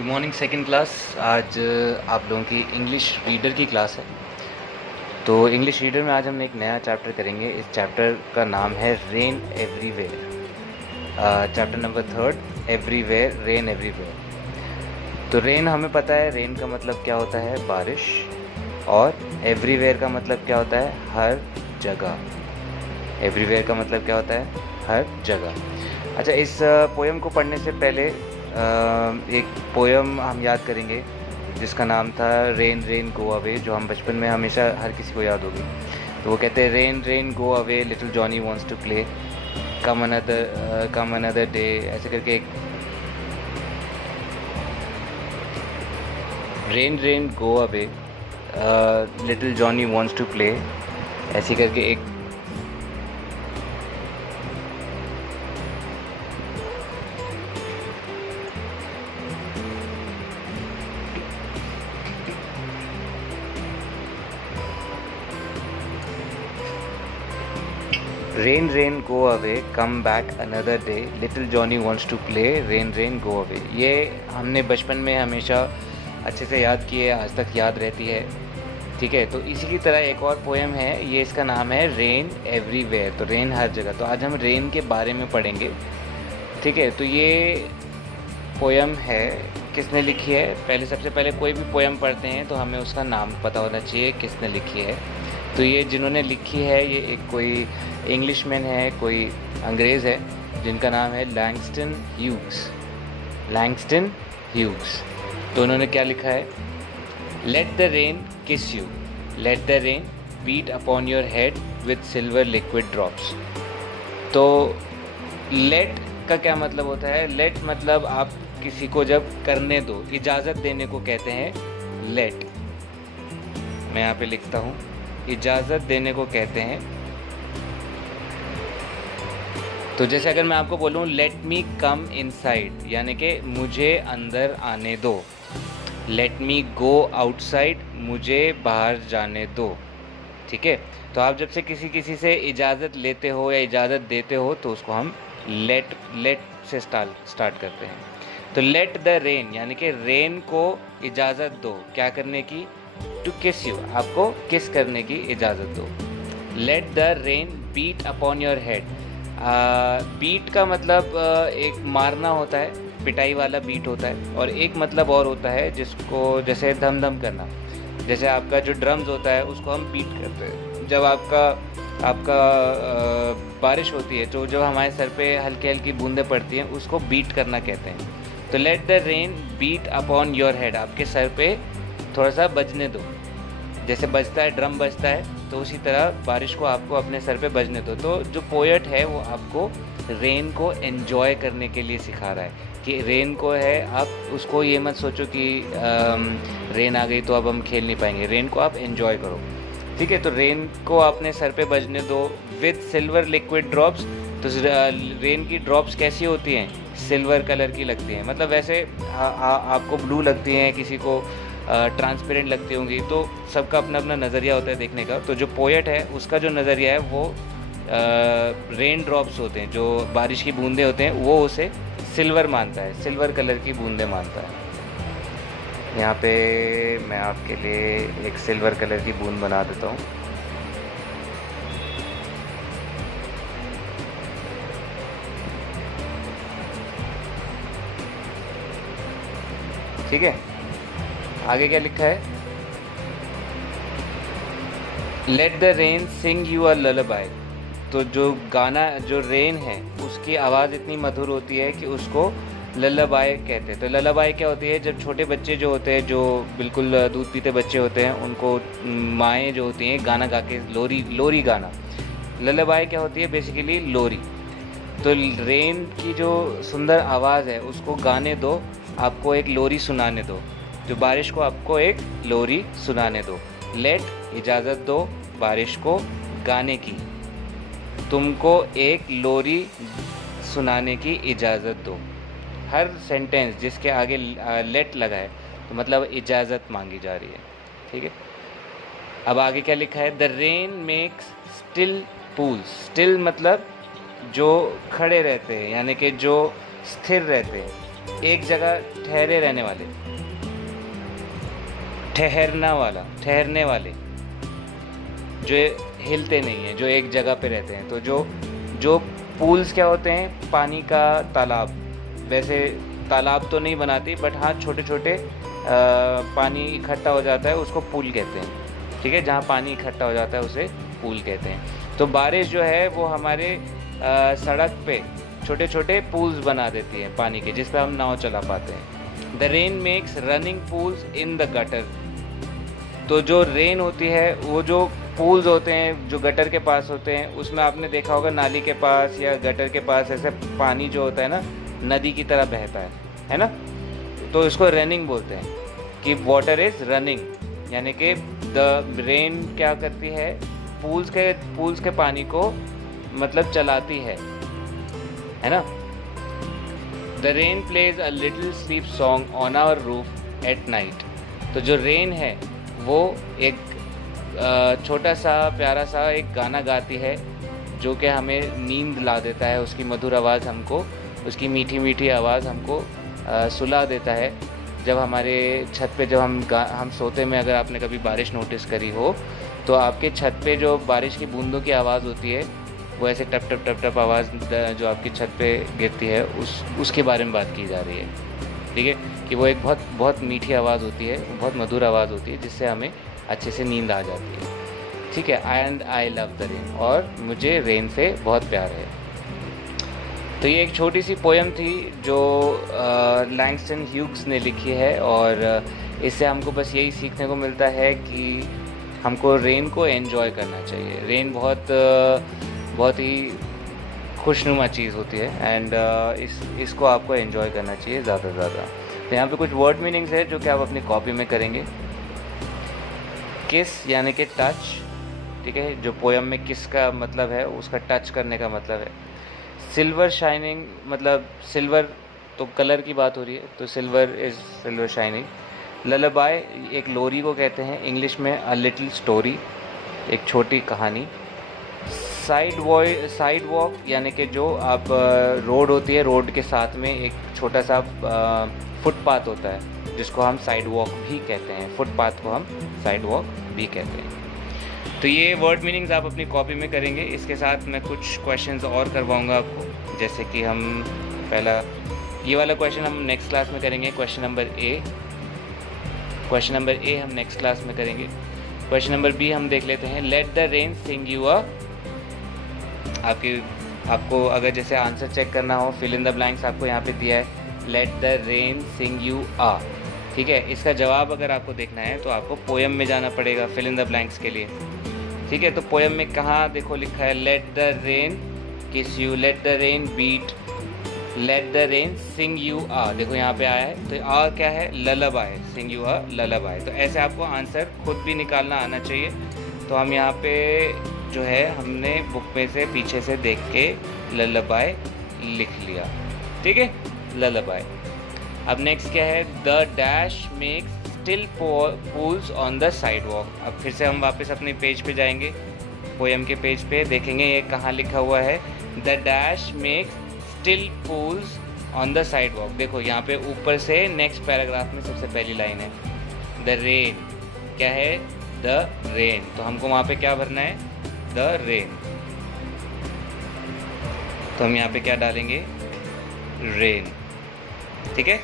Good morning second class. आज आप लोगों की इंग्लिश रीडर की क्लास है। तो इंग्लिश रीडर में आज हम एक नया चैप्टर करेंगे। इस चैप्टर का नाम है rain everywhere. Chapter number 3, everywhere, rain everywhere. तो रेन हमें पता है, रेन का मतलब क्या होता है, बारिश। और एवरीवेयर का मतलब क्या होता है, हर जगह। एवरीवेयर का मतलब क्या होता है, हर जगह। अच्छा, इस पोएम को पढ़ने से पहले एक पोएम हम याद करेंगे जिसका नाम था रेन रेन गो अवे, जो हम बचपन में हमेशा हर किसी को याद होगी। तो वो कहते हैं rain rain go away, little Johnny wants to play, come another day, ऐसे करके एक rain rain go away, little Johnny wants to play, ऐसे करके एक rain rain go away, come back another day, little Johnny wants to play, rain rain go away. ये हमने बचपन में हमेशा अच्छे से याद की है, आज तक याद रहती है। ठीक है, तो इसी की तरह एक और पोएम है, ये इसका नाम है रेन एवरीवेयर। तो रेन हर जगह। तो आज हम रेन के बारे में पढ़ेंगे। ठीक है, तो ये पोएम है, किसने लिखी है। पहले सबसे पहले कोई भी पोएम पढ़ते हैं तो हमें उसका नाम पता होना चाहिए, किसने लिखी है। तो ये जिन्होंने लिखी है, ये एक कोई इंग्लिशमैन है, कोई अंग्रेज़ है, जिनका नाम है लैंगस्टन ह्यूग्स। Langston Hughes. तो उन्होंने क्या लिखा है, let the rain kiss you, let the rain beat upon your head with silver liquid drops. तो लेट का क्या मतलब होता है, लेट मतलब आप किसी को जब करने दो, इजाज़त देने को कहते हैं लेट। मैं यहाँ पे लिखता हूँ, इजाज़त देने को कहते हैं। तो जैसे अगर मैं आपको बोलूँ लेट मी कम इनसाइड, यानी कि मुझे अंदर आने दो। लेट मी गो आउटसाइड, मुझे बाहर जाने दो। ठीक है, तो आप जब से किसी से इजाज़त लेते हो या इजाज़त देते हो तो उसको हम लेट से स्टार्ट करते हैं। तो लेट द रेन, यानी कि रेन को इजाज़त दो, क्या करने की, टू किस यू, आपको किस करने की इजाज़त दो। Let the rain beat upon your head. Beat का मतलब एक मारना होता है, पिटाई वाला बीट होता है, और एक मतलब और होता है जिसको जैसे धम धम करना। जैसे आपका जो ड्रम्स होता है उसको हम बीट करते हैं। जब आपका बारिश होती है तो जब हमारे सर पे हल्की हल्की बूंदें पड़ती हैं उसको बीट करना कहते हैं। तो let the rain beat upon your head, आपके सर पे थोड़ा सा बजने दो, जैसे बजता है, ड्रम बजता है, तो उसी तरह बारिश को आपको अपने सर पे बजने दो। तो जो पोएट है वो आपको रेन को एन्जॉय करने के लिए सिखा रहा है कि रेन को है, आप उसको ये मत सोचो कि रेन आ गई तो अब हम खेल नहीं पाएंगे। रेन को आप एन्जॉय करो। ठीक है, तो रेन को अपने सर पे बजने दो विद सिल्वर लिक्विड ड्रॉप्स। तो रेन की ड्रॉप्स कैसी होती हैं, सिल्वर कलर की लगती हैं। मतलब वैसे आपको ब्लू लगती हैं, किसी को ट्रांसपेरेंट लगती होंगी। तो सबका अपना अपना नज़रिया होता है देखने का। तो जो पोएट है उसका जो नज़रिया है वो रेन ड्रॉप्स होते हैं, जो बारिश की बूंदें होते हैं, वो उसे सिल्वर मानता है, सिल्वर कलर की बूंदें मानता है। यहाँ पे मैं आपके लिए एक सिल्वर कलर की बूंद बना देता हूँ। ठीक है, आगे क्या लिखा है, let the rain sing you a lullaby. तो जो गाना, जो रेन है उसकी आवाज़ इतनी मधुर होती है कि उसको ललबाई कहते हैं। तो ललबाई क्या होती है, जब छोटे बच्चे जो होते हैं, जो बिल्कुल दूध पीते बच्चे होते हैं, उनको माएँ जो होती हैं गाना गा के, लोरी गाना। ललबाई क्या होती है, बेसिकली लोरी। तो रेन की जो सुंदर आवाज़ है उसको गाने दो, आपको एक लोरी सुनाने दो। जो बारिश को आपको एक लोरी सुनाने दो। लेट, इजाज़त दो बारिश को गाने की, तुमको एक लोरी सुनाने की इजाज़त दो। हर सेंटेंस जिसके आगे लेट लगा है तो मतलब इजाज़त मांगी जा रही है। ठीक है, अब आगे क्या लिखा है, the rain makes still pools. Still मतलब जो खड़े रहते हैं, यानी कि जो स्थिर रहते हैं। एक जगह ठहरे रहने वाले, ठहरना वाला, ठहरने वाले, जो हिलते नहीं हैं, जो एक जगह पे रहते हैं। तो जो पूल्स क्या होते हैं, पानी का तालाब। वैसे तालाब तो नहीं बनाती, बट हाँ छोटे छोटे पानी इकट्ठा हो जाता है, उसको पूल कहते हैं। ठीक है, जहाँ पानी इकट्ठा हो जाता है उसे पूल कहते हैं। तो बारिश जो है वो हमारे सड़क पे छोटे छोटे पूल्स बना देती है पानी के, जिस पे हम नाव चला पाते हैं। The rain makes running pools in the gutter. तो जो रेन होती है, वो जो पूल्स होते हैं जो गटर के पास होते हैं, उसमें आपने देखा होगा नाली के पास या गटर के पास ऐसे पानी जो होता है ना, नदी की तरह बहता है ना। तो इसको रनिंग बोलते हैं कि वाटर इज़ रनिंग, यानी कि द रेन क्या करती है, पूल्स के पानी को मतलब चलाती है ना। The rain plays a little sleep song on our roof at night. तो जो रेन है वो एक छोटा सा प्यारा सा एक गाना गाती है, जो कि हमें नींद ला देता है। उसकी मधुर आवाज़ हमको, उसकी मीठी मीठी आवाज़ हमको सुला देता है। जब हमारे छत पे जब हम सोते में, अगर आपने कभी बारिश नोटिस करी हो, तो आपके छत पे जो बारिश की बूंदों की आवाज़ होती है, वो ऐसे टप टप टप टप आवाज़ जो आपकी छत पे गिरती है, उसके बारे में बात की जा रही है। ठीक है, कि वो एक बहुत बहुत मीठी आवाज़ होती है, बहुत मधुर आवाज़ होती है, जिससे हमें अच्छे से नींद आ जाती है। ठीक है, and I love the rain, और मुझे रेन से बहुत प्यार है। तो ये एक छोटी सी पोयम थी जो लैंगस्टन ह्यूग्स ने लिखी है, और इससे हमको बस यही सीखने को मिलता है कि हमको रेन को एंजॉय करना चाहिए। रेन बहुत ही खुशनुमा चीज़ होती है, एंड इसको आपको एंजॉय करना चाहिए ज़्यादा से ज़्यादा। तो यहाँ पे कुछ वर्ड मीनिंग्स है जो कि आप अपनी कॉपी में करेंगे। किस यानी कि टच, ठीक है, जो पोयम में किस का मतलब है, उसका टच करने का मतलब है। सिल्वर शाइनिंग, मतलब सिल्वर तो कलर की बात हो रही है, तो सिल्वर इज़ सिल्वर शाइनिंग। ललबाई एक लोरी को कहते हैं, इंग्लिश में अ लिटिल स्टोरी, एक छोटी कहानी। साइड वॉक यानी कि जो आप रोड होती है, रोड के साथ में एक छोटा सा फुटपाथ होता है, जिसको हम साइड वॉक भी कहते हैं। फुटपाथ को हम साइड वॉक भी कहते हैं। तो ये वर्ड मीनिंग्स आप अपनी कॉपी में करेंगे। इसके साथ मैं कुछ क्वेश्चंस और करवाऊंगा आपको, जैसे कि हम पहला ये वाला क्वेश्चन हम नेक्स्ट क्लास में करेंगे, क्वेश्चन नंबर ए हम नेक्स्ट क्लास में करेंगे। क्वेश्चन नंबर बी हम देख लेते हैं। Late the rain sing you अ, आपको अगर जैसे आंसर चेक करना हो, फिल इन द ब्लैंक्स आपको यहाँ पे दिया है, let the rain sing you a. ठीक है, इसका जवाब अगर आपको देखना है तो आपको पोयम में जाना पड़ेगा फिल इन द ब्लैंक्स के लिए। ठीक है, तो पोयम में कहाँ देखो लिखा है, let the rain kiss you, let the rain beat, let the rain sing you a. देखो यहाँ पे आया है, तो आ क्या है, ललबाई, सिंग यू आ ललबाई। तो ऐसे आपको आंसर खुद भी निकालना आना चाहिए। तो हम यहाँ पे जो है हमने बुक में से पीछे से देख के ललबाई लिख लिया। ठीक है, ललबाई। अब नेक्स्ट क्या है, the dash makes still pools on the side walk. अब फिर से हम वापस अपने पेज पे जाएंगे, पोयम के पेज पे देखेंगे ये कहाँ लिखा हुआ है, the dash makes still pools on the side walk. देखो यहाँ पे ऊपर से नेक्स्ट पैराग्राफ में सबसे पहली लाइन है, द रेन क्या है, द रेन। तो हमको वहाँ पे क्या भरना है, द रेन। तो हम यहाँ पे क्या डालेंगे, रेन। ठीक है,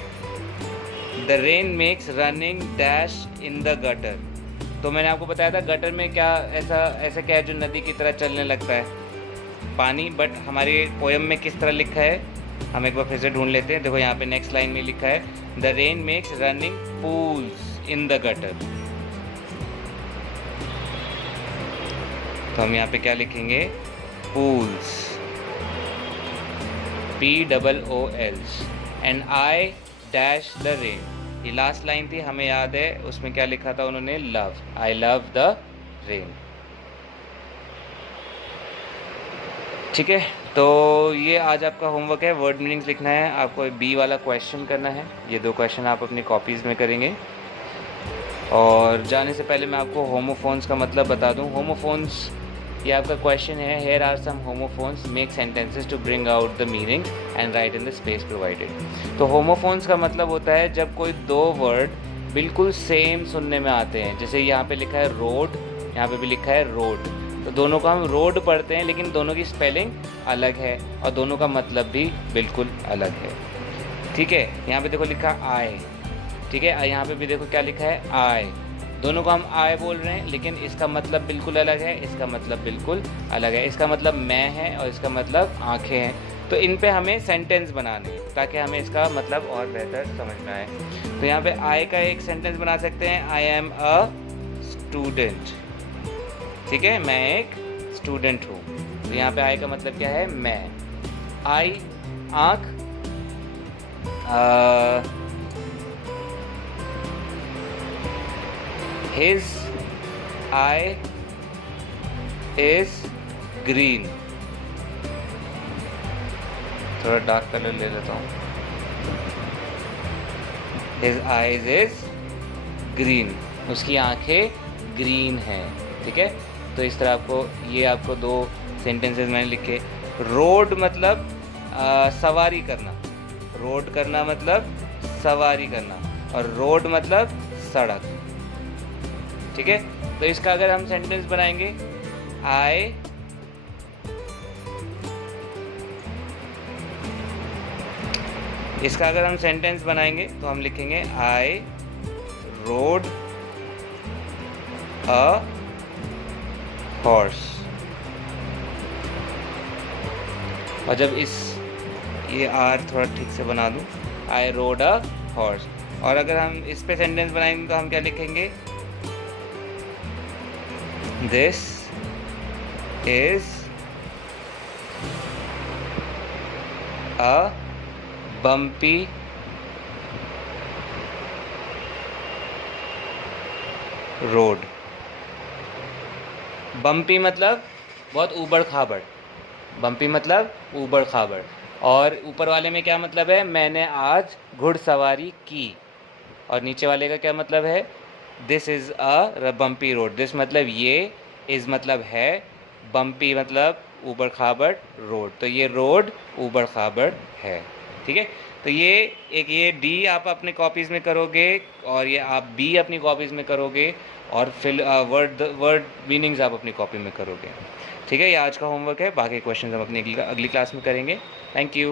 the rain makes running dash in the gutter. तो मैंने आपको बताया था गटर में क्या ऐसा क्या है जो नदी की तरह चलने लगता है, पानी। बट हमारी पोयम में किस तरह लिखा है, हम एक बार फिर से ढूंढ लेते हैं। देखो यहाँ पे नेक्स्ट लाइन में लिखा है, the rain makes running pools in the gutter. तो हम यहाँ पे क्या लिखेंगे, pools, POOLs, and I dash the rain. ये लास्ट लाइन थी, हमें याद है उसमें क्या लिखा था उन्होंने, love, I love the rain. ठीक है, तो ये आज आपका होमवर्क है, वर्ड मीनिंग्स लिखना है, आपको बी वाला क्वेश्चन करना है। ये 2 क्वेश्चन आप अपनी कॉपीज़ में करेंगे। और जाने से पहले मैं आपको होमोफोन्स का मतलब बता दूं। होमोफोन्स ये आपका क्वेश्चन है, here are some homophones, make sentences to bring out the meaning and write in the space provided. तो होमोफोन्स का मतलब होता है जब कोई दो वर्ड बिल्कुल सेम सुनने में आते हैं। जैसे यहाँ पे लिखा है रोड, यहाँ पे भी लिखा है रोड, तो दोनों को हम रोड पढ़ते हैं, लेकिन दोनों की स्पेलिंग अलग है और दोनों का मतलब भी बिल्कुल अलग है। ठीक है, यहाँ पे देखो लिखा आई, ठीक है, यहाँ पे भी देखो क्या लिखा है आई। दोनों को हम आई बोल रहे हैं, लेकिन इसका मतलब बिल्कुल अलग है, इसका मतलब बिल्कुल अलग है। इसका मतलब मैं है और इसका मतलब आँखें हैं। तो इन पे हमें सेंटेंस बनाने हैं ताकि हमें इसका मतलब और बेहतर समझ में आए। तो यहाँ पे आई का एक सेंटेंस बना सकते हैं, आई एम अ स्टूडेंट। ठीक है, मैं एक स्टूडेंट हूँ। तो यहाँ पे आई का मतलब क्या है, मैं। आई आँख, his eye is green। थोड़ा डार्क कलर ले लेता हूँ। his eyes is green, उसकी आंखें ग्रीन हैं। ठीक है, तो इस तरह आपको दो सेंटेंसेस मैंने लिखे। रोड मतलब सवारी करना, रोड करना मतलब सवारी करना, और रोड मतलब सड़क। ठीक है, तो इसका अगर हम सेंटेंस बनाएंगे, आई इसका अगर हम सेंटेंस बनाएंगे तो हम लिखेंगे आई रोड अ हॉर्स। और जब ये आर थोड़ा ठीक से बना दूं, आई रोड अ हॉर्स। और अगर हम इस पे सेंटेंस बनाएंगे तो हम क्या लिखेंगे, this is a bumpy road. Bumpy मतलब बहुत ऊबड़ खाबड़, बम्पी मतलब ऊबड़ खाबड़। और ऊपर वाले में क्या मतलब है, मैंने आज घुड़सवारी की। और नीचे वाले का क्या मतलब है, this is a bumpy road. This मतलब ये, इज़ मतलब है, बम्पी मतलब ऊबड़ खाबड़ रोड। तो ये रोड ऊबड़ खाबड़ है। ठीक है, तो ये डी आप अपने कॉपीज़ में करोगे और ये आप बी अपनी कॉपीज़ में करोगे, और फिर वर्ड मीनिंग्स आप अपनी कॉपी में करोगे। ठीक है, ये आज का होमवर्क है, बाकी क्वेश्चन हम अपनी अगली क्लास में करेंगे। Thank you.